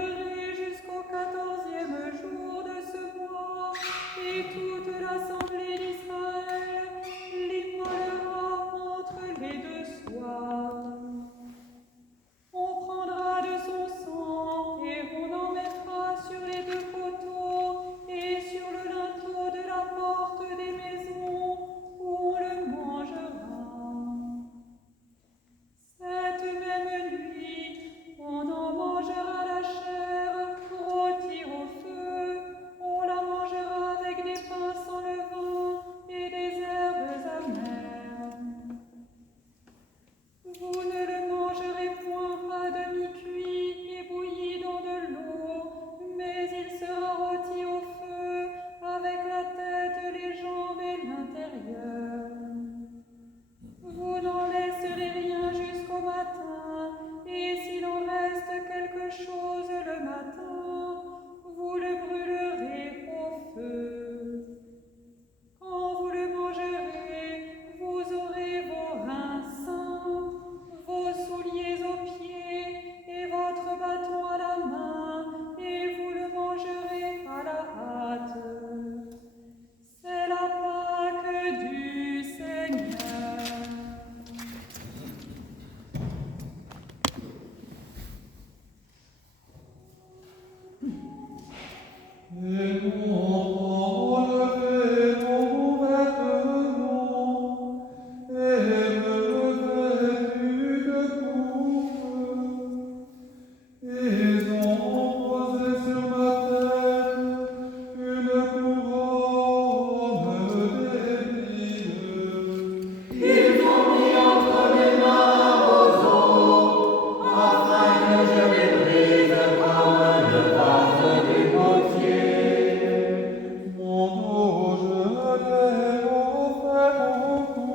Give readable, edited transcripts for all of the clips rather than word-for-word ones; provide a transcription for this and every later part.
garderai jusqu'au 14e jour de ce mois, et toute l'assemblée d'Israël l'immolera entre les deux soirs. On prendra de son sang et on en mettra sur les deux poteaux et sur le linteau de la porte des maisons où on le mangera. Cette même nuit, on en mangera la chair rôtie au feu, on la mangera avec des pains sans levain et des herbes amères. Vous ne le mangerez point à demi-cuit et bouilli dans de l'eau, mais il sera rôti au feu avec la tête, les jambes et l'intérieur. Vous n'en laisserez rien jusqu'au matin, et s'il en reste quelque chose le matin, vous le brûlerez au feu. Quand vous le mangerez, vous aurez vos reins sains, vos souliers aux pieds et votre bâton à la main, et vous le mangerez à la hâte. C'est la Pâque du Seigneur. Et nous enlevez nos vêtements, et me vêtus de couvre, ils ont posé sur ma tête une couronne d'épines. Ils ont mis entre mes mains vos os, afin que je les brise comme le vase du potier. Mon dos, je l'ai offert au cou,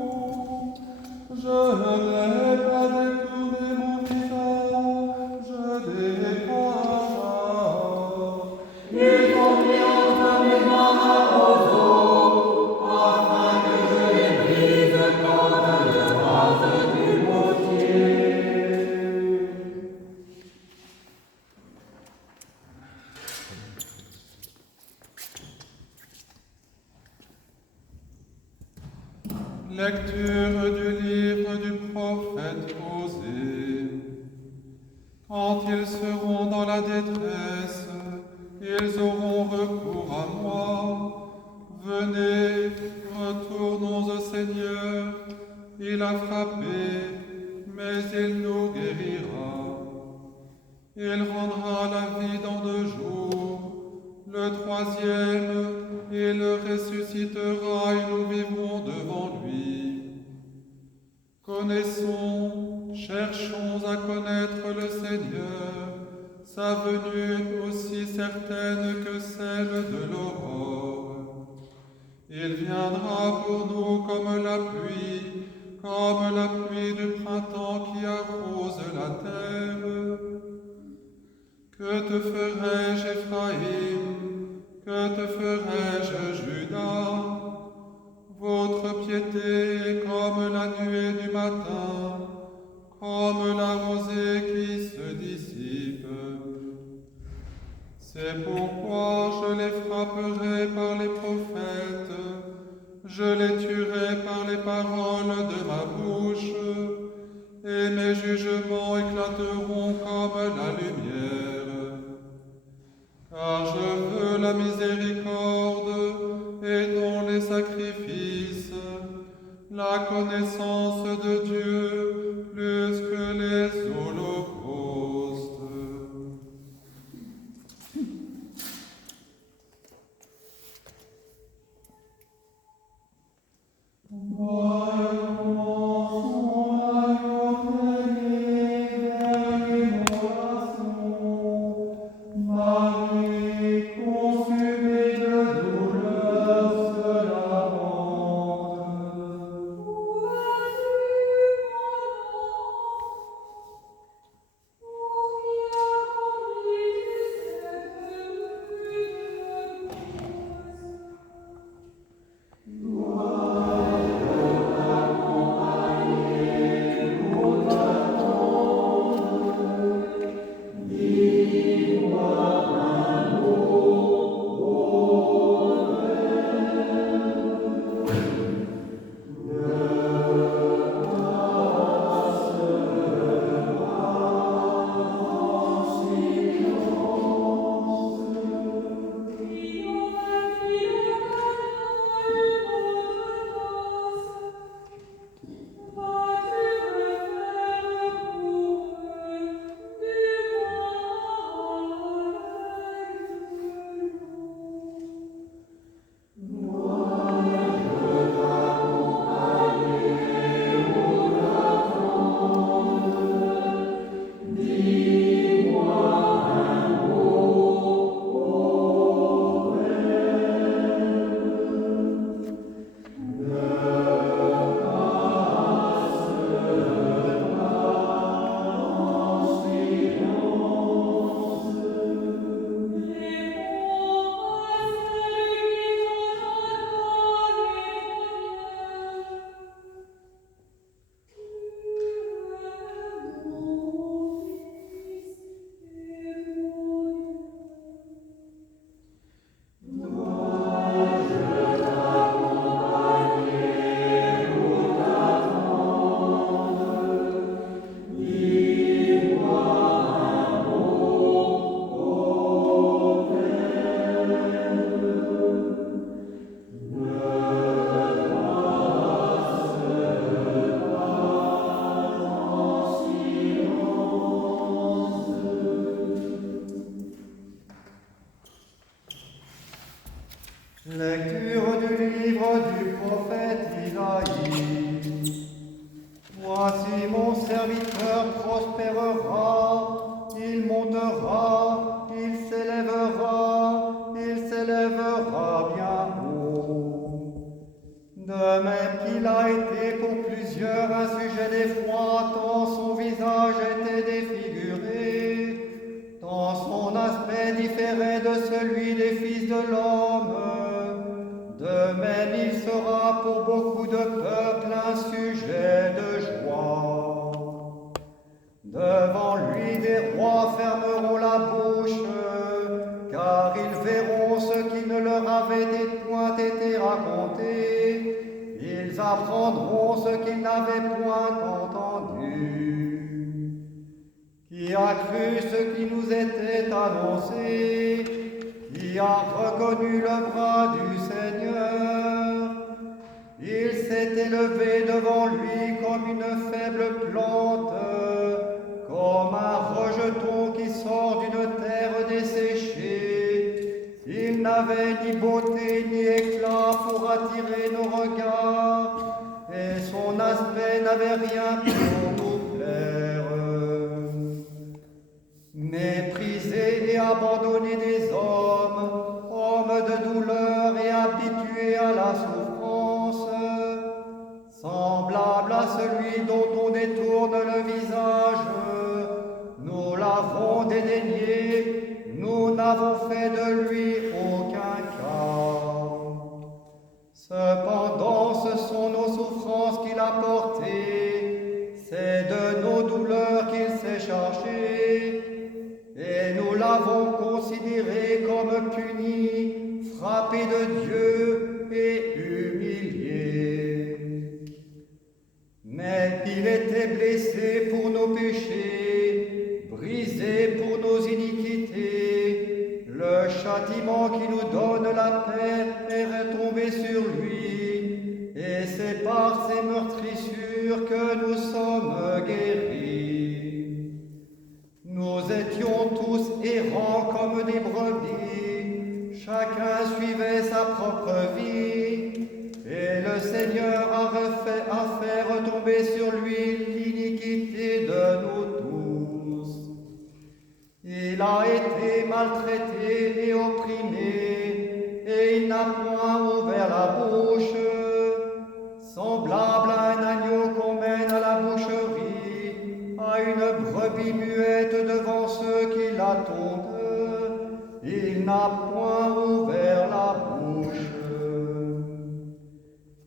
je n'ai pas détourné mon visage des crachats. Ils ont mis entre mes mains vos os, afin que je les brise comme le vase du potier. Lecture du livre du prophète Osée. Quand ils seront dans la détresse, ils auront recours à moi. Venez, retournons au Seigneur. Il a frappé, mais il nous guérira. Il rendra la vie dans 2 jours. Le 3e, il ressuscitera et nous vivrons devant lui. Connaissons, cherchons à connaître le Seigneur, sa venue est aussi certaine que celle de l'aurore. Il viendra pour nous comme la pluie du printemps qui arrose la terre. Que te ferai-je, Ephraïm? Que te ferai-je, Judas? Votre piété est comme la nuée du matin, comme la rosée qui se dissipe. C'est pourquoi je les frapperai par les prophètes, je les tuerai par les paroles de ma bouche, et mes jugements éclateront comme la lumière. Car je veux la miséricorde et non les sacrifices, la connaissance de Dieu plus que les holocaustes. Marie, consumée de douleur, se lamente. Où es-tu, Lecture du livre du prophète Isaïe. Voici mon serviteur prospérera, il montera, il s'élèvera bien haut. De même qu'il a été pour plusieurs un sujet d'effroi, tant son visage était défiguré, tant son aspect différait de celui des fils de l'homme. De même il sera pour beaucoup de peuples un sujet de joie. Devant lui des rois fermeront la bouche, car ils verront ce qui ne leur avait point été raconté. Ils apprendront ce qu'ils n'avaient point entendu. Qui a cru ce qui nous était annoncé? Qui a reconnu le bras du Seigneur? Il s'est élevé devant lui comme une faible plante, comme un rejeton qui sort d'une terre desséchée. Il n'avait ni beauté ni éclat pour attirer nos regards, et son aspect n'avait rien pour nous plaire. Méprisé et abandonné des hommes, homme de douleur et habitué à la souffrance, semblable à celui dont on détourne le visage, nous l'avons dédaigné, nous n'avons fait de lui aucun cas. Cependant, ce sont nos souffrances qu'il a portées, c'est de nos douleurs qu'il s'est chargé, et nous l'avons considéré comme puni, frappé de Dieu et humilié. Mais il était blessé pour nos péchés, brisé pour nos iniquités. Le châtiment qui nous donne la paix est retombé sur lui, et c'est par ses meurtrissures que nous sommes guéris. Nous étions tous errants comme des brebis, chacun suivait sa propre vie, et le Seigneur a fait retomber sur lui l'iniquité de nous tous. Il a été maltraité et opprimé, et il n'a point ouvert la bouche, semblable à un agneau qu'on mène à la boucherie, à une brebis muette devant ceux qui l'attendent. Il n'a point ouvert la bouche.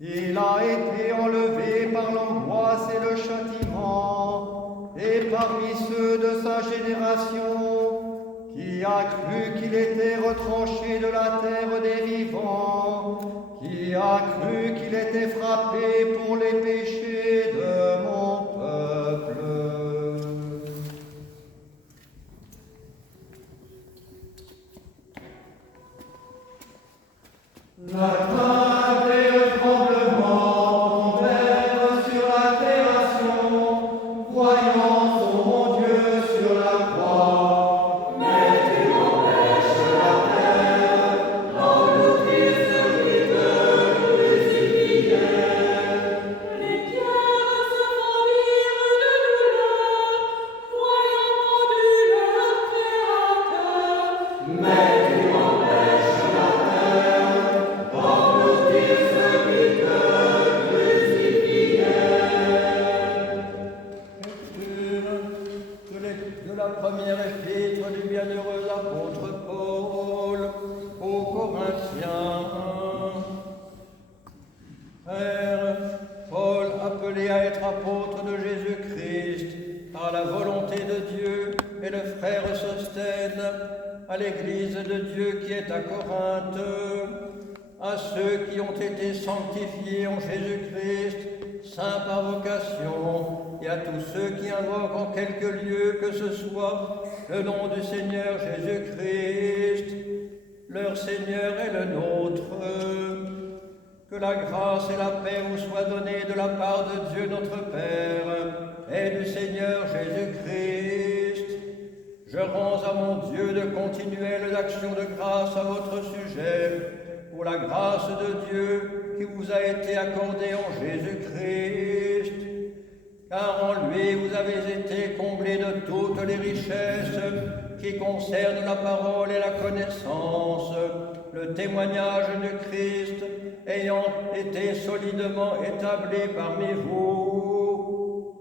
Il a été enlevé par l'angoisse et le châtiment, et parmi ceux de sa génération, qui a cru qu'il était retranché de la terre des vivants, qui a cru qu'il était frappé pour les péchés de mon peuple. La crainte et le tremblement tombèrent sur la terration, voyant son Dieu sur la croix. Mais tu empêches la terre d'engloutir celui que crucifiait. Les pierres se fondirent de douleur, voyant pendu leur Créateur. Mais tu empêches la terre d'engloutir celui que crucifiait. Lecture de la première épître du bienheureux apôtre Paul aux Corinthiens. Frères, Paul, appelé à être apôtre de Jésus-Christ par la volonté de Dieu, et le frère Sosthène, à l'église de Dieu qui est à Corinthe, à ceux qui ont été sanctifiés en Jésus-Christ, saints par vocation, et à tous ceux qui invoquent en quelque lieu que ce soit le nom du Seigneur Jésus-Christ, leur Seigneur et le nôtre. Que la grâce et la paix vous soient données de la part de Dieu notre Père et du Seigneur Jésus-Christ. Je rends à mon Dieu de continuelles actions de grâce à votre sujet, pour la grâce de Dieu qui vous a été accordée en Jésus-Christ. Car en lui vous avez été comblés de toutes les richesses qui concernent la parole et la connaissance, le témoignage du Christ ayant été solidement établi parmi vous,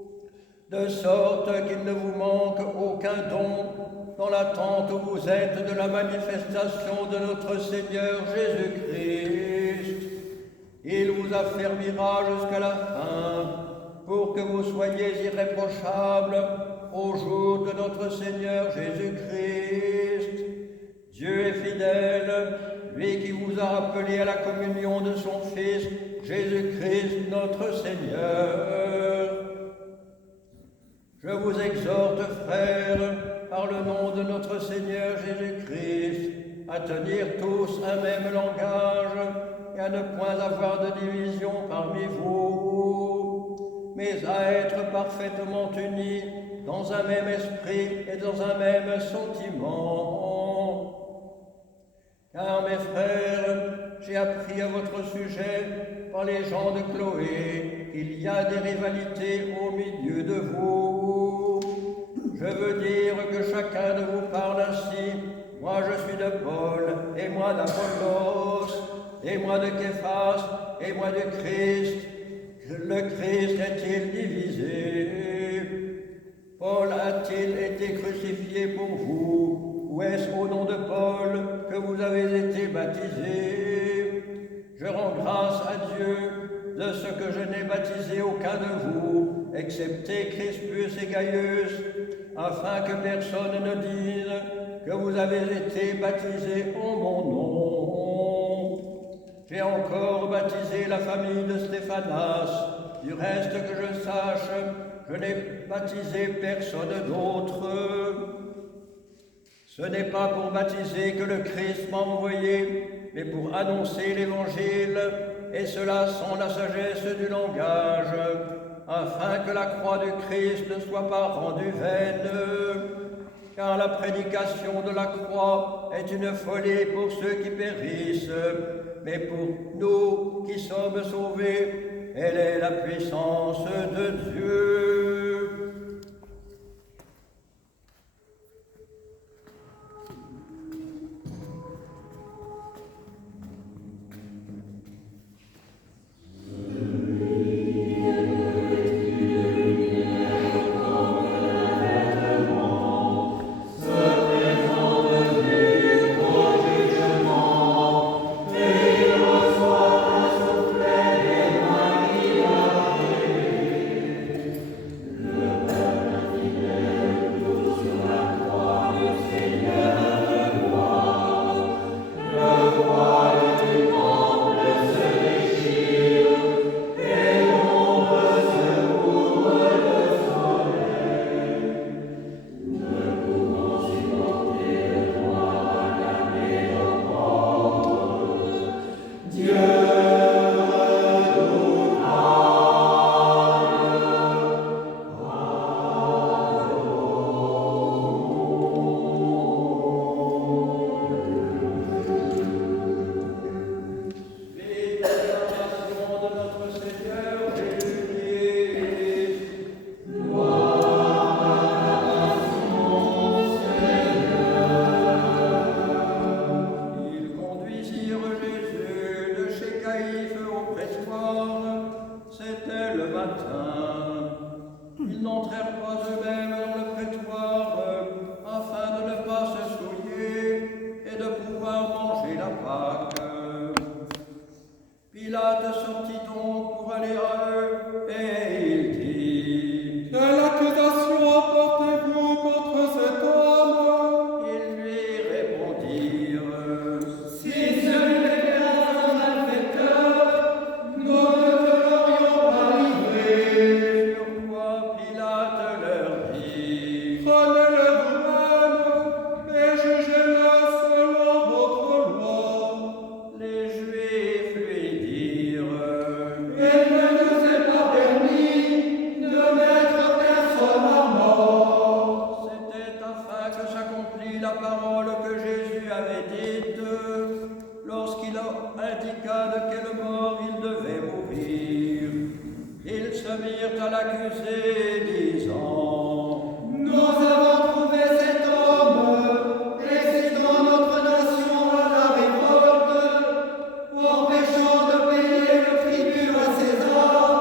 de sorte qu'il ne vous manque aucun don dans l'attente où vous êtes de la manifestation de notre Seigneur Jésus-Christ. Il vous affermira jusqu'à la fin, pour que vous soyez irréprochables au jour de notre Seigneur Jésus-Christ. Dieu est fidèle, lui qui vous a rappelé à la communion de son Fils, Jésus-Christ notre Seigneur. Je vous exhorte, frères, par le nom de notre Seigneur Jésus-Christ, à tenir tous un même langage et à ne point avoir de division parmi vous, mais à être parfaitement unis dans un même esprit et dans un même sentiment. Car mes frères, j'ai appris à votre sujet par les gens de Chloé qu'il y a des rivalités au milieu de vous. Je veux dire que chacun de vous parle ainsi. Moi je suis de Paul, et moi d'Apollos, et moi de Képhas, et moi de Christ. Le Christ est-il divisé? Paul a-t-il été crucifié pour vous? Ou est-ce au nom de Paul que vous avez été baptisés? Je rends grâce à Dieu de ce que je n'ai baptisé aucun de vous, excepté Crispus et Gaius, afin que personne ne dise que vous avez été baptisés en mon nom. J'ai encore baptisé la famille de Stéphanas. Du reste que je sache, je n'ai baptisé personne d'autre. Ce n'est pas pour baptiser que le Christ m'a envoyé, mais pour annoncer l'Évangile, et cela sans la sagesse du langage, afin que la croix du Christ ne soit pas rendue vaine. Car la prédication de la croix est une folie pour ceux qui périssent, mais pour nous qui sommes sauvés, elle est la puissance de Dieu. mirent à l'accuser, disant: Nous avons trouvé cet homme, excitant notre nation à la révolte, empêchant de payer le tribut à César,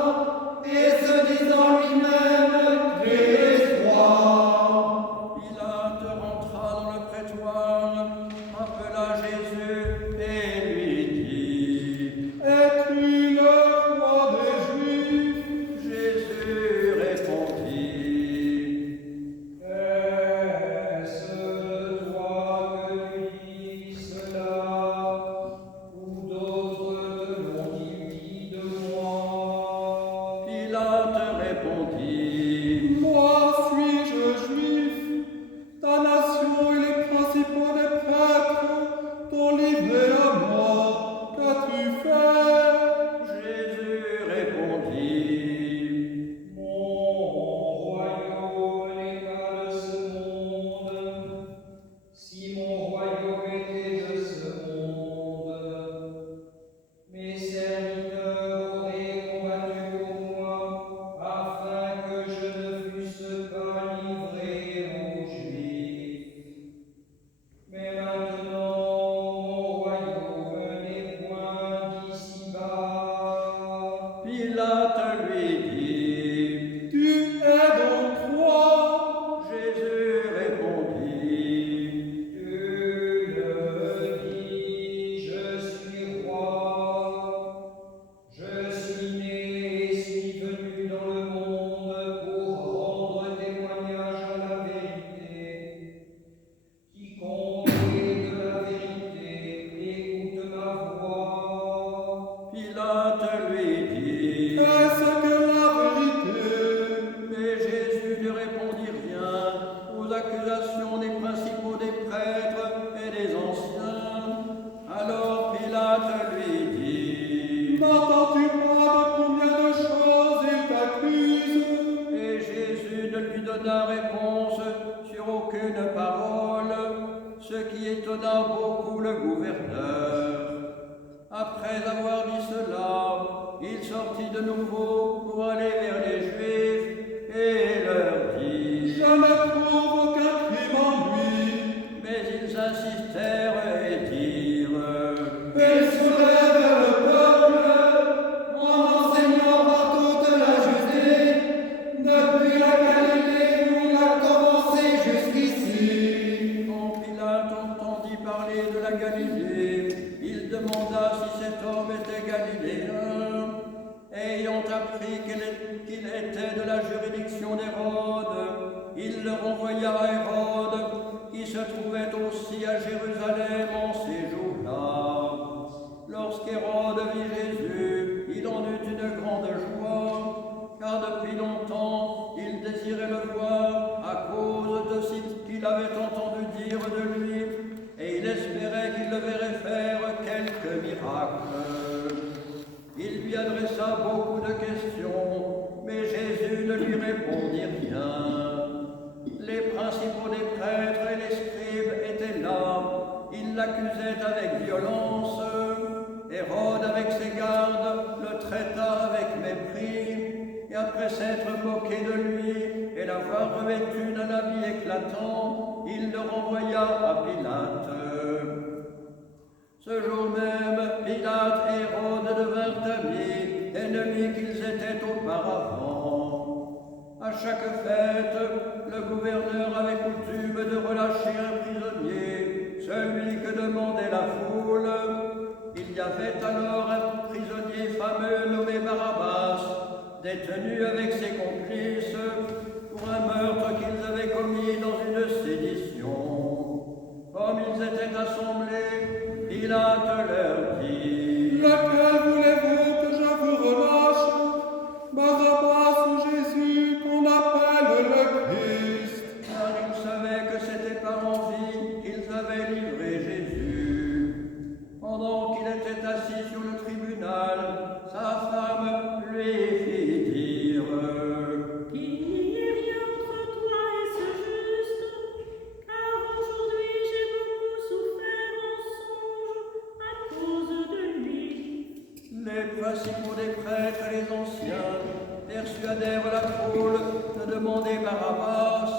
et se disant lui-même Christ roi. Pilate rentra dans le prétoire, appela Jésus et lui dit: Es-tu le roi des Juifs? Jésus répondit: Est-ce toi que lui dis cela, ou d'autres te l'ont-ils dit de moi? Pilate répondit: Moi suis-je juif? Ta nation et les principaux des prêtres t'ont livré à moi. Qu'as-tu fait? Jésus répondit: Mon royaume n'est pas de ce monde. Si mon royaume était de ce monde, mes serviteurs auraient combattu pour moi, afin que je ne fusse pas livré aux Juifs. Mais maintenant, mon royaume n'est point d'ici-bas. Pilate lui dit: Tu es donc roi? Jésus répondit: Tu le dis, je suis roi. Je suis né et suis venu dans le monde pour rendre témoignage à la vérité. Quiconque est de la vérité, écoute ma voix. Pilate lui dit: Est-ce que la vérité? Mais Jésus ne répondit rien aux accusations des principaux des prêtres et des anciens. Alors Pilate lui dit: N'entends-tu pas de combien de choses il t'accuse? Et Jésus ne lui donna réponse sur aucune parole, ce qui étonna beaucoup le gouverneur. Après avoir dit cela, il sortit de nouveau pour aller vers les Juifs et leur dit: Je ne trouve aucun crime en lui. Mais ils insistèrent et dirent: Il soulève le peuple en enseignant par toute la Judée, depuis la Galilée où il a commencé jusqu'ici. Quand Pilate entendit parler de la Galilée, il demanda si cet homme était galiléen. Ayant appris qu'il était de la juridiction d'Hérode, il le renvoya à Hérode, qui se trouvait aussi à Jérusalem en ces jours-là. Lorsqu'Hérode vit Jésus, il en eut une grande joie, car depuis longtemps il désirait le voir à cause de ce qu'il avait entendu dire de lui, et il espérait qu'il le verrait faire quelques miracles. Il lui adressa beaucoup de questions, mais Jésus ne lui répondit rien. Les principaux des prêtres et les scribes étaient là. Ils l'accusaient avec violence. Hérode, avec ses gardes, le traita avec mépris. Et après s'être moqué de lui et l'avoir revêtu d'un habit éclatant, il le renvoya à Pilate. Ce jour même, Pilate et Hérode devinrent amis, ennemis qu'ils étaient auparavant. À chaque fête, le gouverneur avait coutume de relâcher un prisonnier, celui que demandait la foule. Il y avait alors un prisonnier fameux nommé Barabbas, détenu avec ses complices pour un meurtre qu'ils avaient commis dans une sédition. Comme ils étaient assemblés, Pilate leur dit: Lequel voulez-vous que je vous relâche? Barabbas ou Jésus qu'on appelle le Christ? Car ils savaient que c'était par envie qu'ils avaient livré Jésus. Pendant qu'il était assis sur le tribunal, sa femme lui fit dire: Qu'il n'y ait rien entre toi et ce juste, car aujourd'hui j'ai beaucoup souffert en songe à cause de lui. Les principaux des prêtres et les anciens persuadèrent la foule de demander Barabbas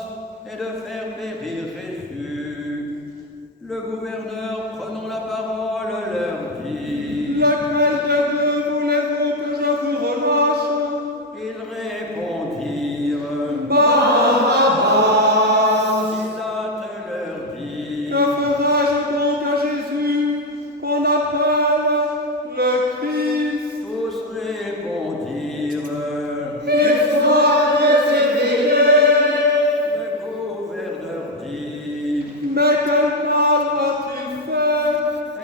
et de faire périr Jésus. Le gouverneur, prenant la parole, leur dit: Laquelle des deux voulez-vous que je vous relâche? Ils répondirent: Barabbas. Pilate leur dit: Que ferai-je donc à Jésus qu'on appelle le Christ? Tous répondirent: Il soit crucifié. Le gouverneur dit: Mais quel mal a-t-il fait?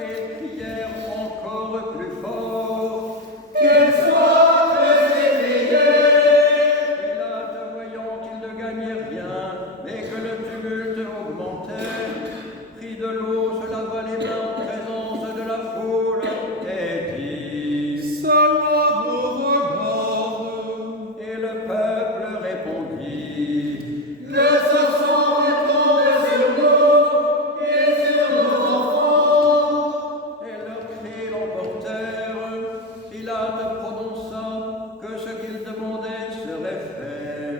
Et ils crièrent encore plus fort: Qu'il soit crucifié. Pilate, voyant qu'il ne gagnait rien, mais que le tumulte augmentait, prit de l'eau, se lava les mains en présence de la foule, et dit: Cela vous regarde. Et le peuple répondit: Que ce sang retombe sur nous et sur nos enfants. Et leurs cris l'emportèrent. Pilate prononça que ce qu'il demandait serait fait.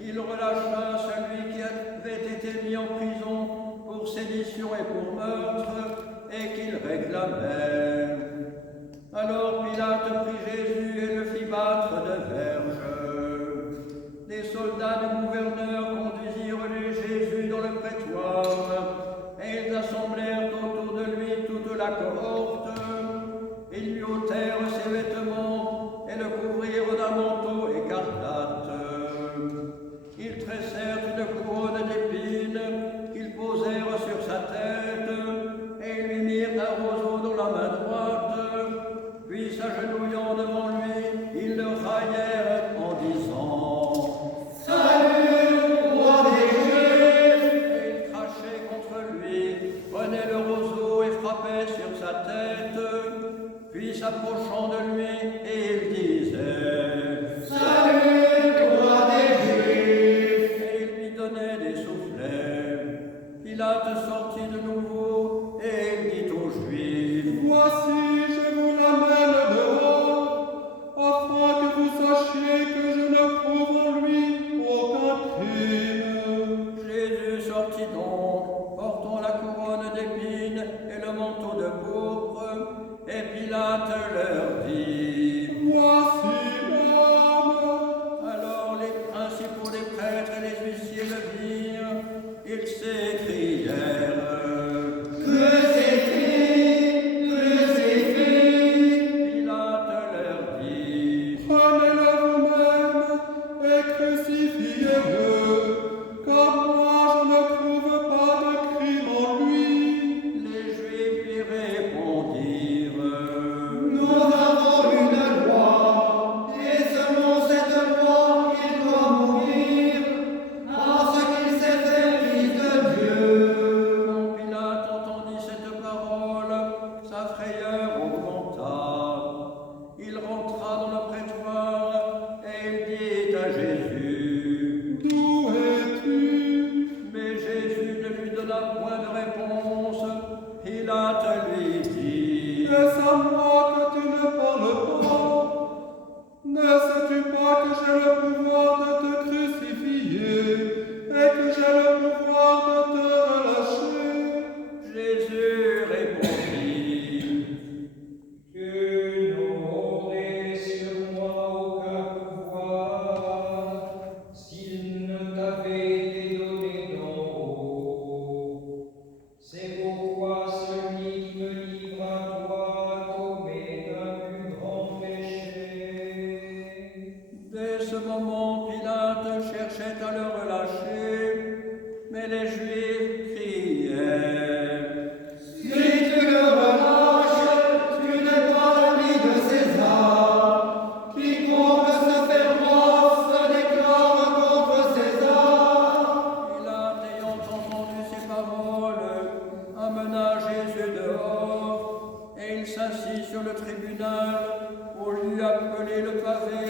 Il relâcha celui qui avait été mis en prison pour sédition et pour meurtre, et qu'il réclamait. Alors Pilate prit Jésus et le fit battre de verges. Les soldats du gouverneur conduisirent Jésus dans le prétoire, et ils assemblèrent autour de lui toute la cohorte. Ils lui ôtèrent ses vêtements et le couvrirent d'un manteau écarlate. Ils tressèrent une couronne d'épines qu'ils posèrent sur sa tête, et lui mirent un roseau dans la main droite. Puis s'agenouillant devant lui, ils le raillèrent en disant: Salut, roi des Juifs. Et ils crachaient contre lui, prenaient le roseau et frappaient sur sa tête. Puis s'approchant de lui, et ils disaient: Salut, roi des Juifs. Et ils lui donnaient des soufflets. Pilate sortit de nouveau, et il dit aux Juifs: Voici, je vous l'amène dehors, afin que vous sachiez que je ne trouve en lui aucun crime. Jésus sortit donc, portant la couronne d'épines et le manteau de pourpre, et Pilate leur dit: Voici l'homme. Alors les principaux des prêtres et les huissiers le virent, ils s'écrièrent: Crucifie, crucifie. Pilate leur dit: Prenez-le vous-même et crucifiez-le, car moi je ne trouve pas de crime en lui. Les Juifs lui répondirent: Nous avons une loi, et selon cette loi, il doit mourir, parce qu'il s'est fait fils de Dieu. Quand Pilate entendit cette parole, sa frayeur augmenta. Il rentra dans le prétoire et il dit à Jésus: D'où es-tu? Mais Jésus ne lui donna point de réponse. Pilate lui dit: Est-ce à moi que tu ne parles pas? Ne sais-tu pas que j'ai le pouvoir de te crucifier et que j'ai le pouvoir de te relâcher? Jésus répondit: Tu n'aurais sur moi aucun pouvoir s'il ne t'avait été donné d'en haut. C'est pourquoi celui qui me livre à toi commet un plus grand péché. Dès ce moment, Pilate cherchait à le relâcher, mais les Juifs criaient: Si tu le relâches, tu n'es pas l'ami de César. Quiconque se fait roi se déclare contre César. Pilate, ayant entendu ces paroles, amena Jésus dehors, et il s'assit sur le tribunal, au lieu appelé le pavé,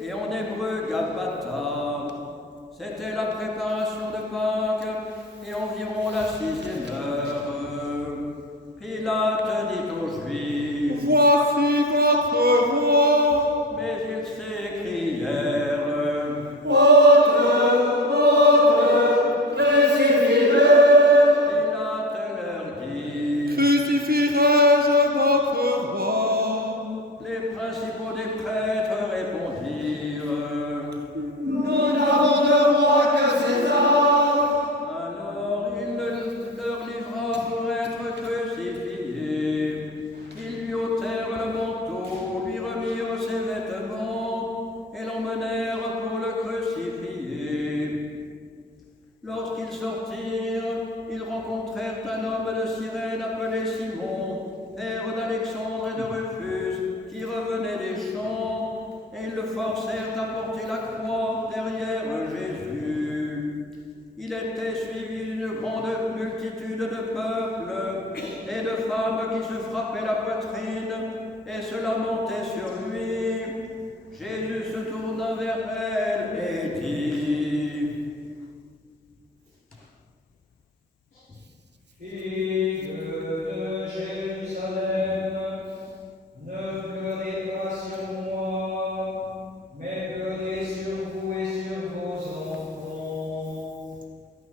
et en hébreu Gabbatha. C'était la préparation de Pâques, et environ la 6e heure. Pilate dit aux Juifs: Voici votre roi. Mais ils s'écriaient: suffira-je votre roi? Les principaux des prêtres répondirent. Nous n'avons de roi que César. Alors il leur livra pour être crucifié. Ils lui ôtèrent le manteau, lui remirent ses vêtements et l'emmenèrent pour le crucifier. Lorsqu'ils sortirent, ils rencontrèrent un homme de Cyrène appelé Simon, père d'Alexandre et de Rufus, qui revenait des champs, et ils le forcèrent à porter la croix derrière Jésus. Il était suivi d'une grande multitude de peuples et de femmes qui se frappaient la poitrine et se lamentaient sur lui. Jésus se tourna vers elle et dit: Filles de Jérusalem, ne pleurez pas sur moi, mais pleurez sur vous et sur vos enfants.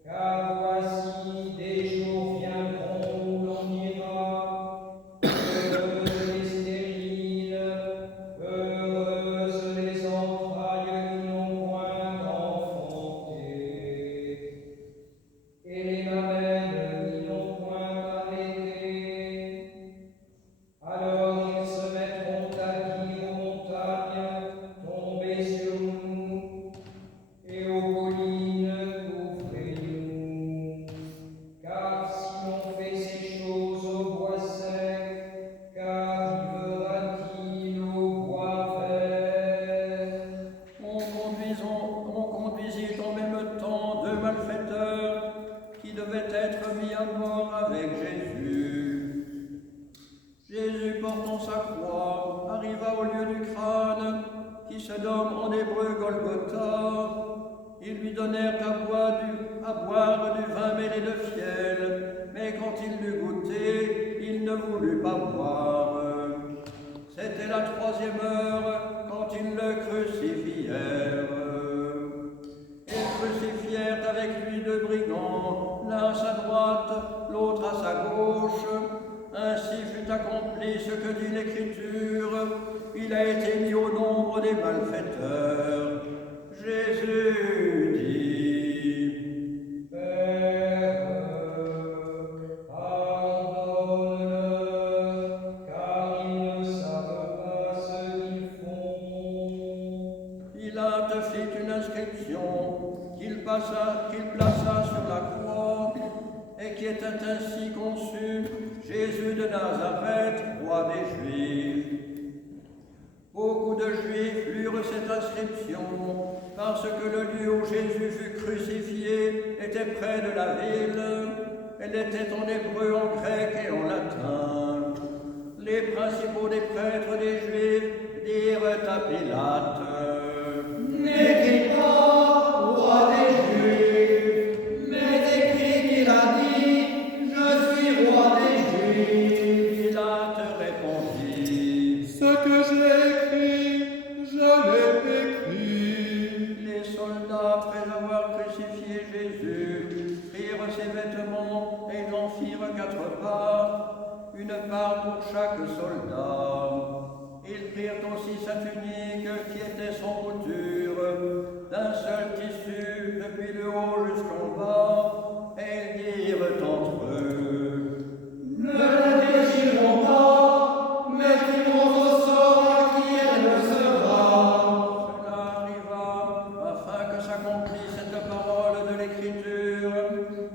Car voici, des jours viendront où l'on dira: heureuses les stériles, heureuses les entrailles qui n'ont point enfanté, et les mamelles qui n'ont point allaité. Alors ils se mettront à dire aux montagnes: tombez sur nous, et aux collines, couvrez-nous. Car si l'on fait ces choses au bois sec, qu'arrivera-t-il au bois vert? On conduisit en même temps deux malfaiteurs qui devaient être mis à mort avec Jésus. Jésus, portant sa croix, arriva au lieu du crâne, qui se nomme en hébreu Golgotha. Ils lui donnèrent à boire du vin mêlé de fiel, mais quand il l'eut goûté, il ne voulut pas boire. C'était la 3e heure quand ils le crucifièrent. Ils crucifièrent avec lui 2 brigands, l'un à sa droite, l'autre à sa gauche. Ainsi fut accompli ce que dit l'Écriture: il a été mis au nombre des malfaiteurs. Jésus dit: Père, pardonne-leur, car ils ne savent pas ce qu'ils font. Pilate fit une inscription qu'il plaça sur la croix et qui était ainsi conçue: Jésus de Nazareth, roi des Juifs. Beaucoup de Juifs lurent cette inscription parce que le lieu où Jésus fut crucifié était près de la ville. Elle était en hébreu, en grec et en latin. Les principaux des prêtres des Juifs dirent à Pilate: N'est-il pas roi des Juifs? Mais écrit qu'il a dit: je suis roi des Juifs. Pilate répondit: Ce que j'ai écrit, je l'ai écrit. Les soldats, après avoir crucifié Jésus, prirent ses vêtements et ils en firent 4 parts, une part pour chaque soldat. Ils prirent aussi sa tunique qui était sans couture, d'un seul tissu depuis le haut jusqu'en bas, et ils dirent entre eux: Ne la déchirons pas, mais tirons au sort à qui elle le sera. Cela arriva afin que s'accomplisse cette parole de l'Écriture.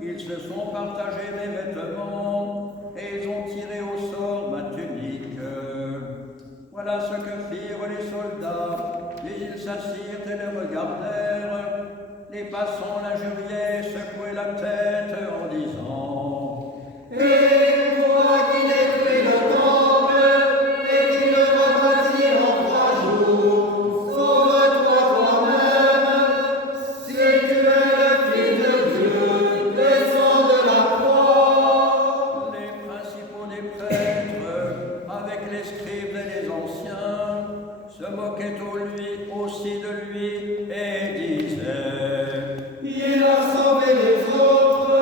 Ils se sont partagés mes vêtements et ils ont tiré au sort ma tunique. Voilà ce que firent les soldats. Puis ils s'assirent et les regardèrent. Les passants l'injuriaient, secouaient la tête en disant: Et toi qui détruis le temple et qui le rebâtis en 3 jours, sauve-toi toi-même. Si tu es le Fils de Dieu, descends de la croix. Les principaux des prêtres, avec les scribes et les anciens, se moquaient aussi de lui et disaient: Il a sauvé les autres,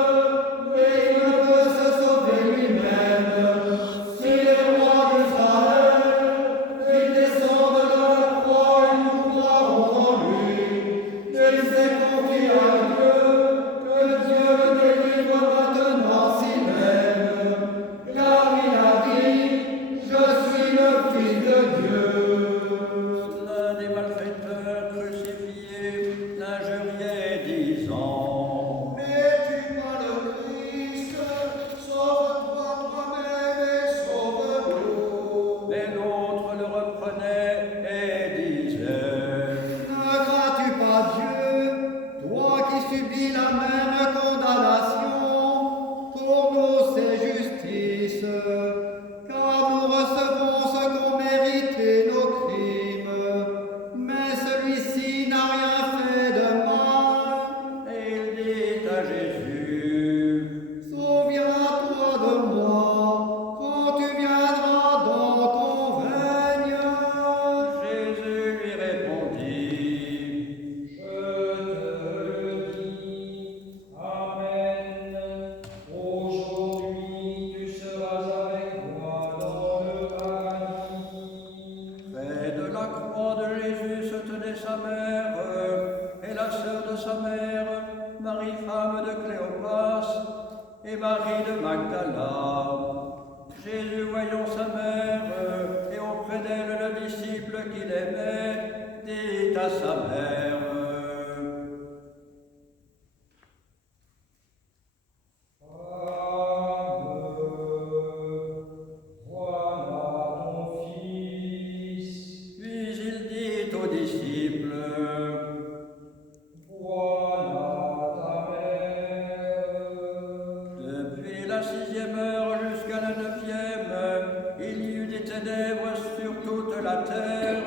la terre.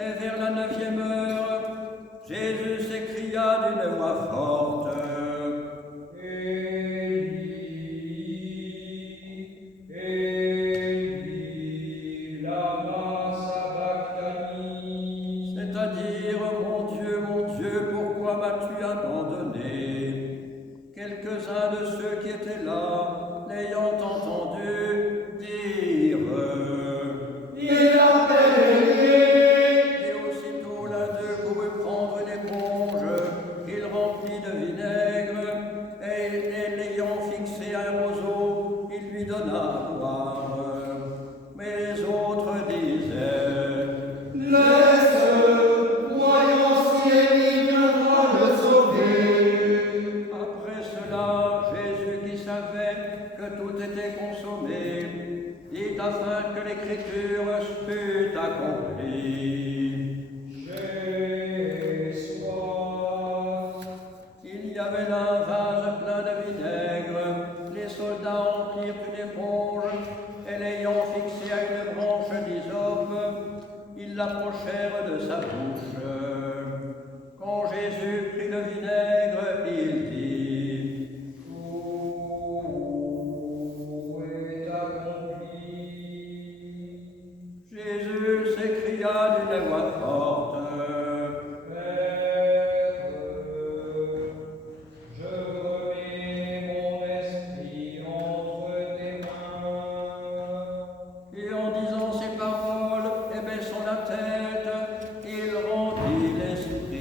Et vers la 9e heure, Jésus s'écria d'une voix forte. Eli, lama sabachthani. C'est-à-dire, mon Dieu, pourquoi m'as-tu abandonné? Quelques-uns de ceux qui étaient là, l'ayant entendu, dirent. Il appelle Et aussitôt l'un d'eux courut prendre une éponge qu'il remplit de vinaigre, et l'ayant fixé à un roseau, il lui donna à boire. Mais les autres disaient. laisse, voyons si Élie viendra le sauver. Après cela, Jésus, qui savait que tout était consommé, dit afin que l'écriture fût accomplie. J'ai soif. Il y avait là un vase plein de vinaigre. Les soldats emplirent une éponge et l'ayant fixée à une branche d'hysope, ils l'approchèrent de sa bouche. Quand Jésus prit le vinaigre, il dit. Tout est accompli. Jésus s'écria d'une voix forte. Père, je remets mon esprit entre tes mains. Et en disant ces paroles et baissant la tête, il rendit l'esprit.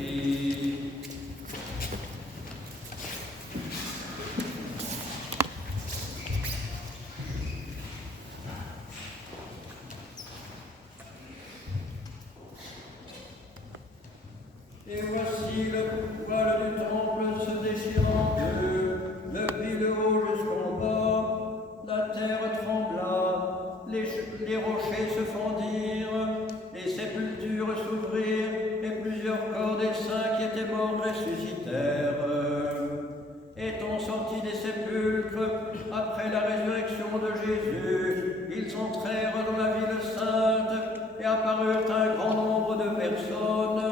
Et voici le voile du temple se déchirant en deux, depuis le haut jusqu'en bas, la terre trembla, les rochers se fendirent, les sépultures s'ouvrirent, et plusieurs corps des saints qui étaient morts ressuscitèrent. Étant sortis des sépulcres, après la résurrection de Jésus, ils entrèrent dans la ville sainte et apparurent un grand nombre de personnes.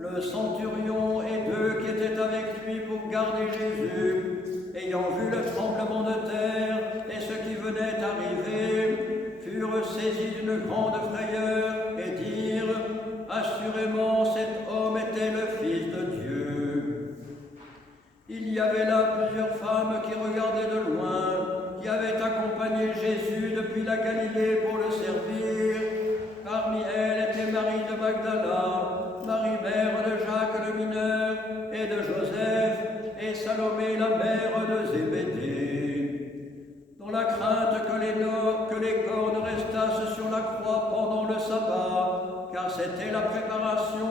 Le centurion et deux qui étaient avec lui pour garder Jésus, ayant vu le tremblement de terre et ce qui venait arriver, furent saisis d'une grande frayeur et dirent, assurément cet homme était le Fils de Dieu. Il y avait là plusieurs femmes qui regardaient de loin, qui avaient accompagné Jésus depuis la Galilée pour le servir. Parmi elles était Marie de Magdala, Marie mère de Jacques le mineur et de Joseph, et Salomé la mère de Zébédée. Dans la crainte que les corps ne restassent sur la croix pendant le sabbat, car c'était la préparation,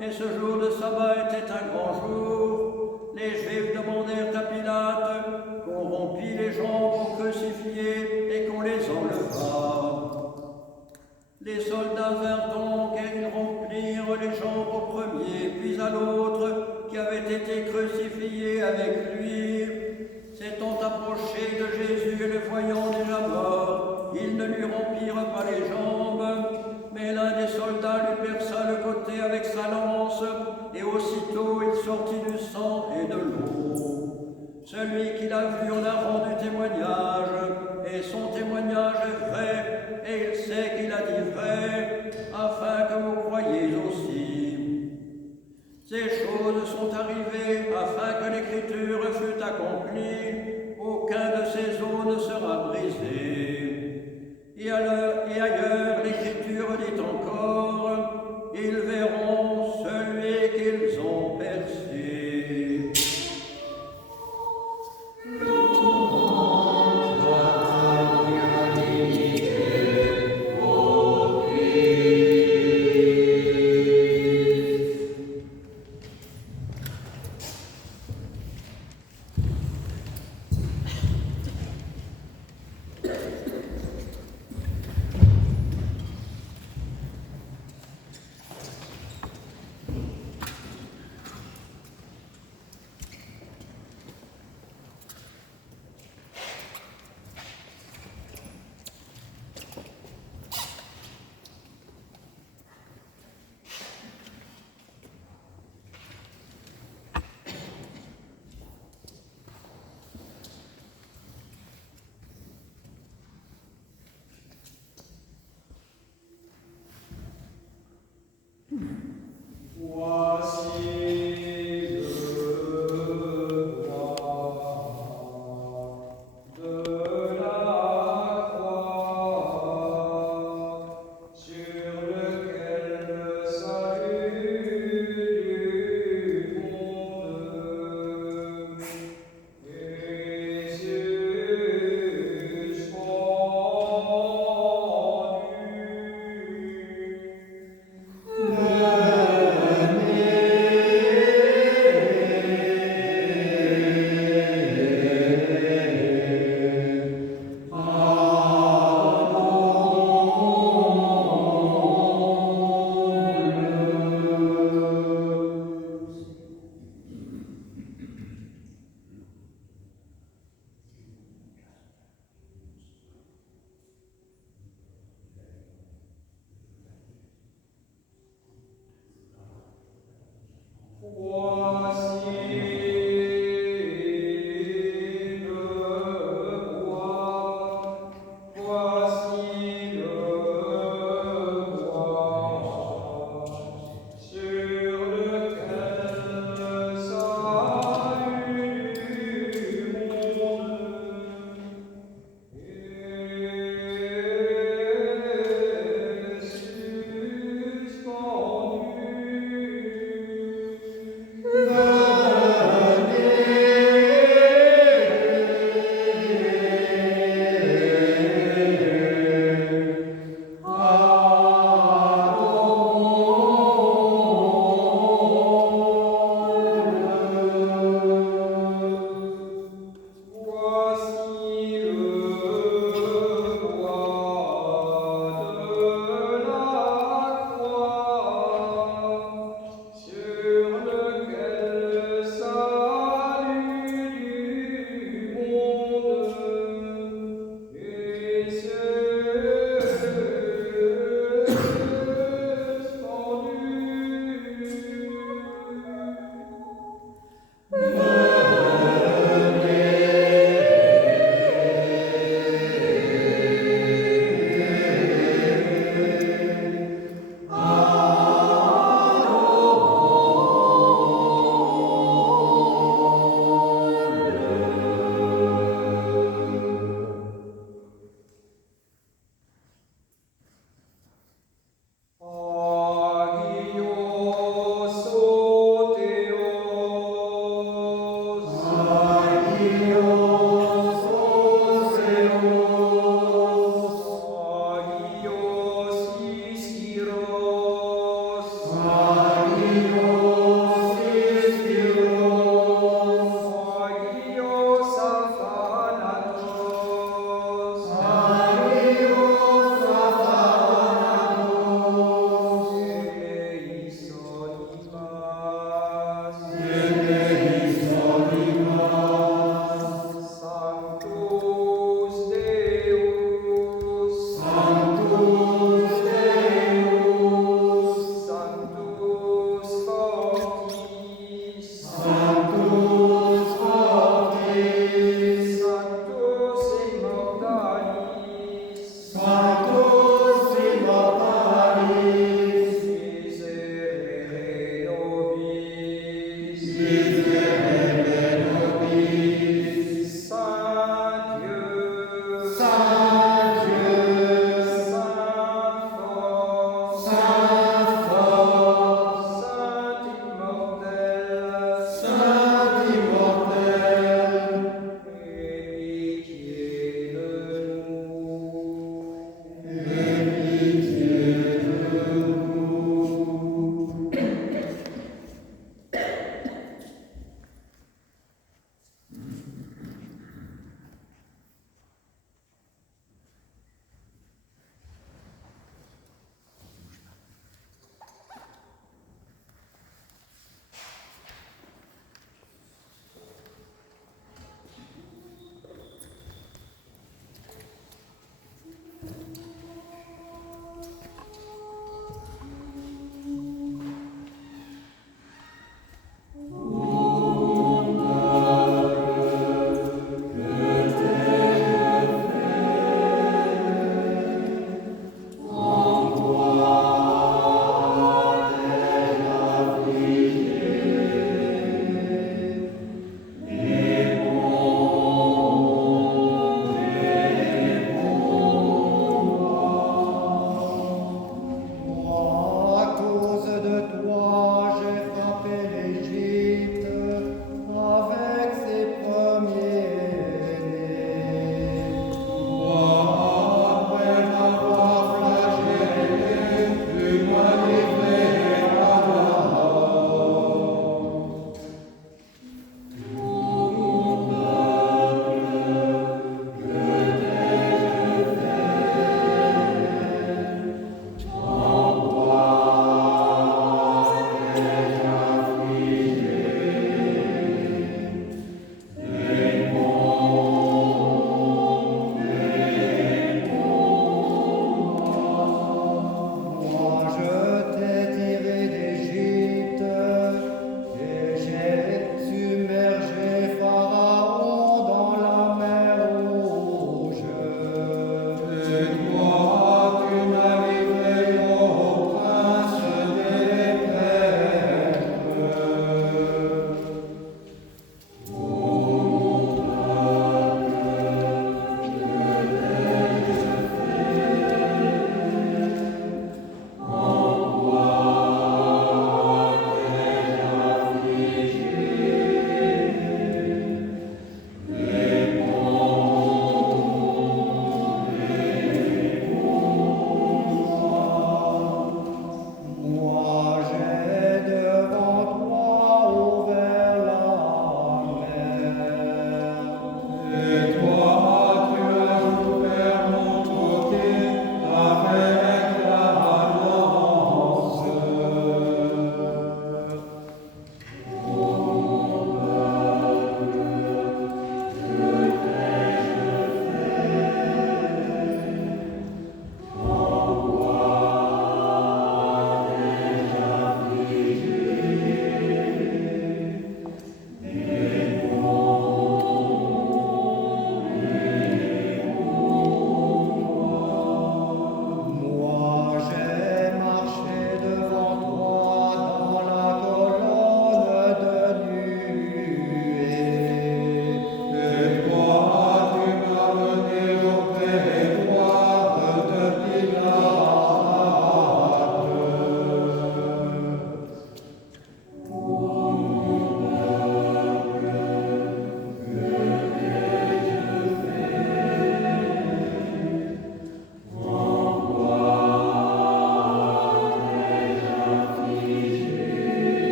et ce jour de sabbat était un grand jour, les Juifs demandèrent à Pilate qu'on rompît les jambes pour crucifier et qu'on les enlevât. Les soldats vinrent donc et ils rompirent les jambes au premier, puis à l'autre, qui avait été crucifié avec lui. S'étant approchés de Jésus et le voyant déjà mort, ils ne lui rompirent pas les jambes, mais l'un des soldats lui perça le côté avec sa lance, et aussitôt il sortit du sang et de l'eau. Celui qui l'a vu en a rendu témoignage, et son témoignage est vrai, et il sait qu'il a dit vrai, afin que vous croyiez aussi. Ces choses sont arrivées afin que l'écriture fût accomplie, aucun de ces os ne sera brisé. Et ailleurs, l'écriture dit encore, ils verront celui qu'ils ont percé.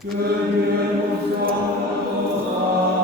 Que Dieu nous soit